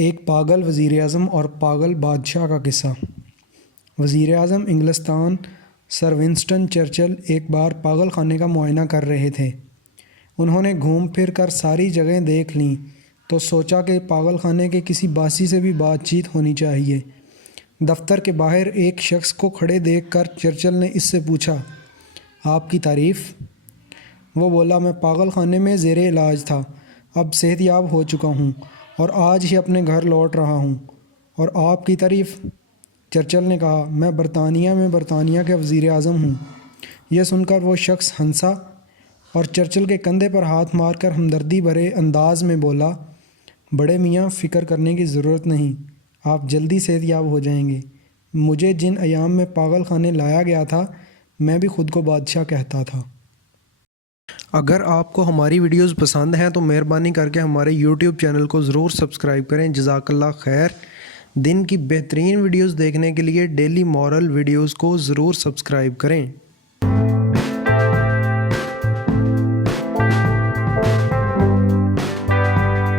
ایک پاگل وزیر اعظم اور پاگل بادشاہ کا قصہ۔ وزیر اعظم انگلستان سر ونسٹن چرچل ایک بار پاگل خانے کا معائنہ کر رہے تھے۔ انہوں نے گھوم پھر کر ساری جگہیں دیکھ لیں تو سوچا کہ پاگل خانے کے کسی باسی سے بھی بات چیت ہونی چاہیے۔ دفتر کے باہر ایک شخص کو کھڑے دیکھ کر چرچل نے اس سے پوچھا، آپ کی تعریف؟ وہ بولا، میں پاگل خانے میں زیر علاج تھا، اب صحت یاب ہو چکا ہوں اور آج ہی اپنے گھر لوٹ رہا ہوں۔ اور آپ کی تعریف؟ چرچل نے کہا، میں برطانیہ کے وزیر اعظم ہوں۔ یہ سن کر وہ شخص ہنسا اور چرچل کے کندھے پر ہاتھ مار کر ہمدردی بھرے انداز میں بولا، بڑے میاں فکر کرنے کی ضرورت نہیں، آپ جلدی صحت یاب ہو جائیں گے۔ مجھے جن ایام میں پاگل خانے لایا گیا تھا میں بھی خود کو بادشاہ کہتا تھا۔ اگر آپ کو ہماری ویڈیوز پسند ہیں تو مہربانی کر کے ہمارے یوٹیوب چینل کو ضرور سبسکرائب کریں۔ جزاک اللہ خیر۔ دن کی بہترین ویڈیوز دیکھنے کے لیے ڈیلی مورل ویڈیوز کو ضرور سبسکرائب کریں۔